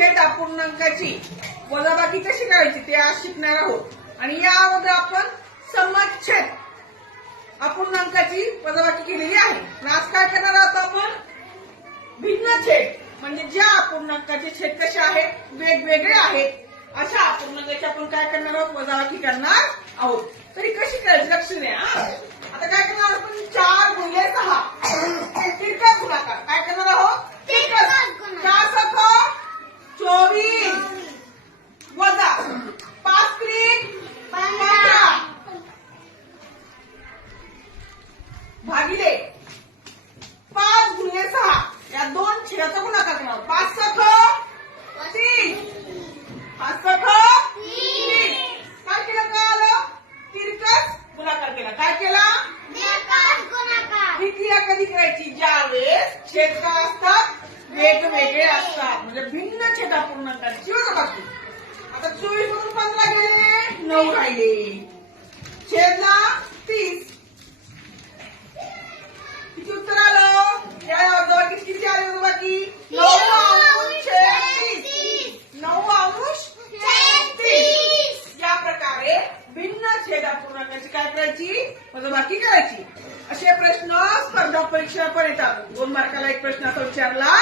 छेद अपूर्णांकाची वजाबाकी कशी करायची ते आज शिकणार आहोत। आणि या अगोदर आपण समछेद अपूर्णांकाची वजाबाकी केलेली आहे। आज काय करणार आहोत आपण भिन्न छेद, म्हणजे ज्या अपूर्णांकाचे छेद कसे आहेत वेगवेगळे आहेत अशा अपूर्णांकाची आपण काय करणार आहोत वजाबाकी करणार आहोत। तरी कशी करायची लक्ष द्या। आता काय करणार आपण 4 गुणिले 6 तिरकस गुणाकार काय करणार आहोत 4 सख 24 वजा 5 त्रिक 15 भागिले 5 गुणिले 6 या दोन छेदाचा गुणाकार करणार 5 सख 30 5 सख 30 काय केलं कळालं तिरकस गुणाकार केला। काय केला ही क्रिया कधी करायची ज्यावेळेस छेद काय असतात वेगवेगळे असतात, म्हणजे भिन्न छेद अपूर्णांकांची वजाबाकी। आता 24 मधून 15 गेले 9 राहिले, छेदला 30 किती उत्तर आलं या वजाबाकीत किती आली वजाबाकी 9/30 या प्रकारे भिन्न छेद अपूर्णांकाची काय करायची वजाबाकी करायची। असे प्रश्न स्पर्धा परीक्षा पण येतात। 2 मार्काला एक प्रश्न असा विचारला